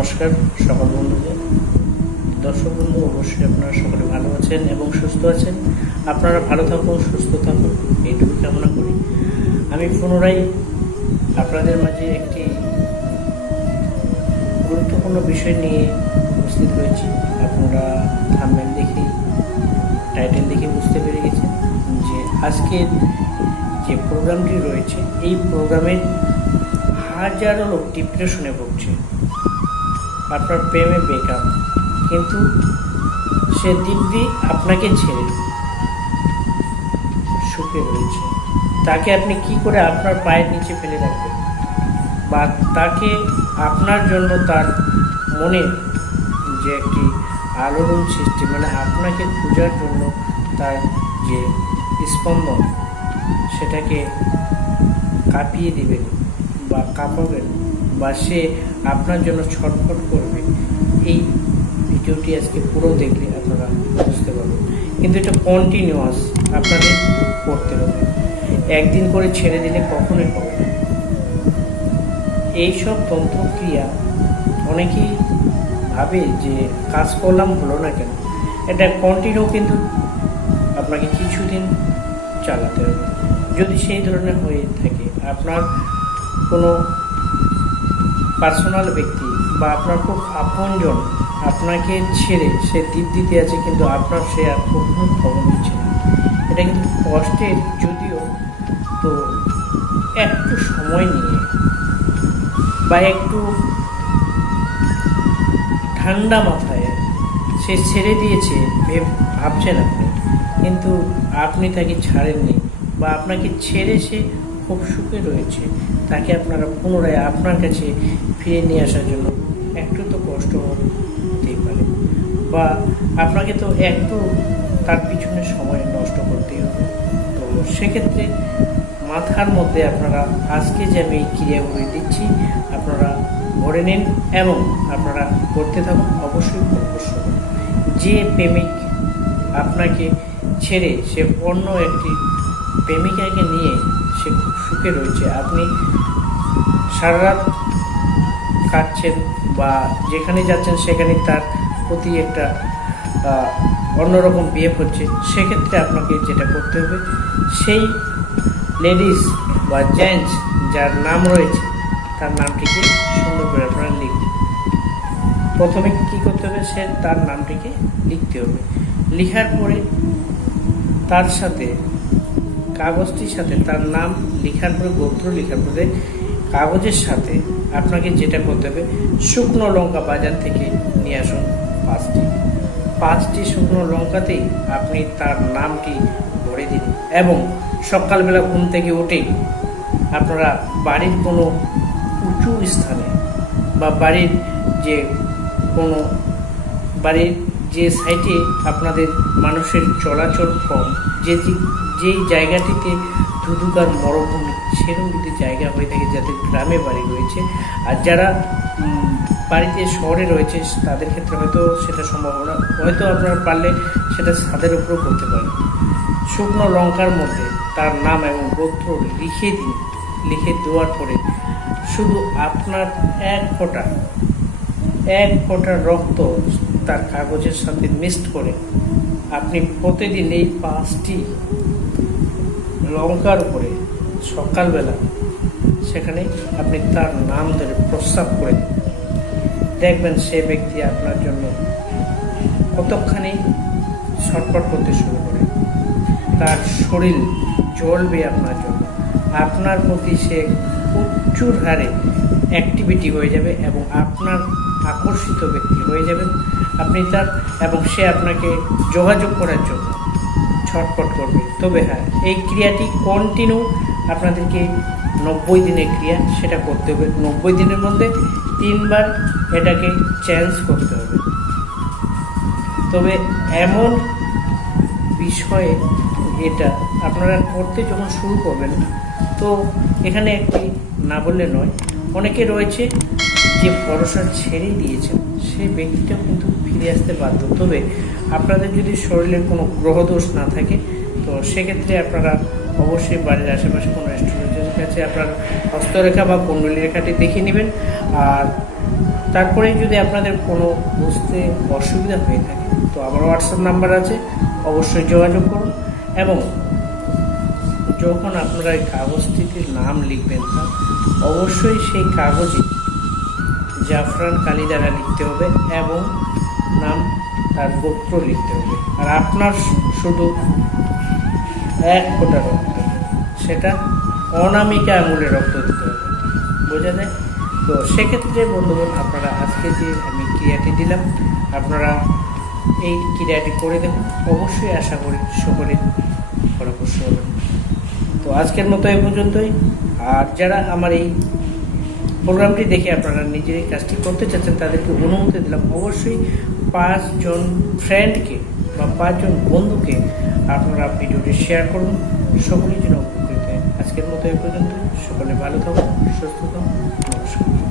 নমস্কার সকল বন্ধুদের দর্শক বন্ধু, অবশ্যই আপনারা সকলে ভালো আছেন এবং সুস্থ আছেন। আপনারা ভালো থাকুন, সুস্থ থাকুন। এইটুকু কামনা করি। আমি পুনরায় আপনাদের মাঝে একটি গুরুত্বপূর্ণ বিষয় নিয়ে উপস্থিত হয়েছি। আপনারা থামবেন দেখেই টাইটেল দেখে বুঝতে পেরে গেছেন যে আজকের যে প্রোগ্রামটি রয়েছে, এই প্রোগ্রামের হাজারো লোক ডিপ্রেশনে ভুগছে। আপনার প্রেমে বেকআপ কিন্তু সে দিব্যি আপনাকে ছেড়ে সুখে রয়েছে। তাকে আপনি কি করে আপনার পায়ের নিচে ফেলে রাখবেন? বা তাকে আপনার জন্য তার মনে যে একটি আলোড়ন সৃষ্টি মানে আপনাকে খোঁজার জন্য তার যে স্পন্দন, সেটাকে কাঁপিয়ে দিবেন বা কাঁপাবেন। বা সে আপনার জন্য ছটফট করবে, এই ভিডিওটি আজকে পুরো দেখলে আপনারা বুঝতে পারবেন। কিন্তু এটা কন্টিনিউয়াস আপনাদের করতে হবে। একদিন করে ছেড়ে দিলে কখনোই হবে না। এইসব তন্ত্রক্রিয়া অনেকেই ভাবে যে কাজ করলাম, হলো না কেন? এটা কন্টিনিউ কিন্তু আপনাকে কিছুদিন চালাতে হবে। যদি সেই ধরনের হয়ে থাকে, আপনার কোনো পার্সোনাল ব্যক্তি বা আপনার খুব আপনজন আপনাকে ছেড়ে সে দ্বীপ দিতে আছে, কিন্তু আপনার সে আর কখনো খবর নিচ্ছে না। এটা কিন্তু কষ্টের যদিও, তো একটু সময় নিয়ে বা একটু ঠান্ডা মাথায় সে ছেড়ে দিয়েছে ভেব- ভাবছেন আপনি, কিন্তু আপনি তাকে ছাড়েননি বা আপনাকে ছেড়ে সে খুব সুখে রয়েছে। তাকে আপনারা পুনরায় আপনার কাছে ফিরে নিয়ে আসার জন্য একটু তো কষ্ট হতেই পারে। বা আপনাকে তো একটু তার পিছনে সময় নষ্ট করতেই হবে। তো সেক্ষেত্রে মাথার মধ্যে আপনারা আজকে যে আমি এই ক্রিয়াগুলি দিচ্ছি, আপনারা ভরে নিন এবং আপনারা করতে থাকুন, অবশ্যই করুন। যে প্রেমিক আপনাকে ছেড়ে সে অন্য একটি প্রেমিকাকে নিয়ে সুখে রয়েছে। আপনি সারা রাত কাটছেন বা যেখানে যাচ্ছেন সেখানে তার প্রতি একটা অন্যরকম বিয়ে হচ্ছে। সেক্ষেত্রে আপনাকে যেটা করতে হবে, সেই লেডিস বা জেন্টস যার নাম রয়েছে, তার নামটিকে সুন্দর করে আপনারা লিখুন। প্রথমে কি করতে হবে? সে তার নামটিকে লিখতে হবে। লিখার পরে তার সাথে কাগজটির সাথে, তার নাম লেখার পরে, গোত্র লেখার পরে, কাগজের সাথে আপনাকে যেটা করতে হবে, শুকনো লঙ্কা বাজার থেকে নিয়ে আসুন পাঁচটি। পাঁচটি শুকনো লঙ্কাতেই আপনি তার নামটি ভরে দিন এবং সকালবেলা ঘুম থেকে উঠেই আপনারা বাড়ির কোনো উঁচু স্থানে বা বাড়ির যে কোনো, বাড়ির যে সাইটে আপনাদের মানুষের চলাচল কম, যে যেই জায়গাটিতে ধুধুকার মরুভূমি সেরকম যদি জায়গা হয়ে থাকে যাদের গ্রামে বাড়ি রয়েছে। আর যারা বাড়িতে শহরে রয়েছে, তাদের ক্ষেত্রে হয়তো সেটা সম্ভব না। হয়তো আপনারা পারলে সেটা ছাদের উপরেও করতে পারেন। শুকনো লঙ্কার মধ্যে তার নাম এবং গোত্র লিখে দিন। লিখে দেওয়ার পরে শুধু আপনার এক ফোঁটা এক ফোঁটা রক্ত তার কাগজের সাথে মিক্সড করে আপনি প্রতিদিন এই পাঁচটি লঙ্কার উপরে সকালবেলা সেখানে আপনি তার নাম ধরে প্রস্তাব করে দেখবেন সে ব্যক্তি আপনার জন্য কতখানি ছটফট করতে শুরু করে। তার শরীর জ্বলবে আপনার জন্য। আপনার প্রতি সে প্রচুর হারে অ্যাক্টিভিটি হয়ে যাবে এবং আপনার আকর্ষিত ব্যক্তি হয়ে যাবেন। আপনি তার এবং সে আপনাকে যোগাযোগ করার জন্য ছটফট করবে। তবে হ্যাঁ এই ক্রিয়াটি কন্টিনিউ আপনাদেরকে নব্বই দিনের ক্রিয়া, সেটা করতে হবে। নব্বই দিনের মধ্যে তিনবার এটাকে চেঞ্জ করতে হবে। তবে এমন বিষয়ে এটা আপনারা করতে যখন শুরু করবেন, তো এখানে একটি না বললে নয়, অনেকে রয়েছে যে ভরসা ছেড়েই দিয়েছেন সেই ব্যক্তিটাও কিন্তু ফিরে আসতে বাধ্য। তবে আপনাদের যদি শরীরের কোনো গ্রহদোষ না থাকে, তো সেক্ষেত্রে আপনারা অবশ্যই বাড়ির আশেপাশে কোনো অ্যাস্ট্রোলজির কাছে আপনার হস্তরেখা বা কুণ্ডলী রেখাটি দেখে নেবেন। আর তারপরে যদি আপনাদের কোনো বুঝতে অসুবিধা হয়ে থাকে, তো আমার হোয়াটসঅ্যাপ নাম্বার আছে, অবশ্যই যোগাযোগ করুন। এবং যখন আপনারা এই কাগজটিতে নাম লিখবেন অবশ্যই সেই কাগজে জাফরান কালি দ্বারা লিখতে হবে এবং নাম তার গোত্র লিখতে হবে। আর আপনার শুধু এক ফোঁটা রক্ত। সেটা অনামিকা আঙুলে রক্ত দিতে হবে। বোঝা যায়? তো সেক্ষেত্রে বন্ধুগণ, আপনারা আজকে যে আমি ক্রিয়াটি দিলাম, আপনারা এই ক্রিয়াটি করে দেখুন। অবশ্যই আশা করি সকলে ফলপ্রসূ হবে তো আজকের মতো এই পর্যন্তই। আর যারা আমার এই প্রোগ্রামটি দেখে আপনারা নিজের কাজটি করতে চাচ্ছেন, তাদেরকে অনুমতি দিলাম। অবশ্যই পাঁচজন ফ্রেন্ডকে বা পাঁচজন বন্ধুকে আপনারা ভিডিওটি শেয়ার করুন। সকলেই যেন উপকৃত আজকের মতো এ পর্যন্ত। সকলে ভালো থাকুন, সুস্থ থাকুন। নমস্কার।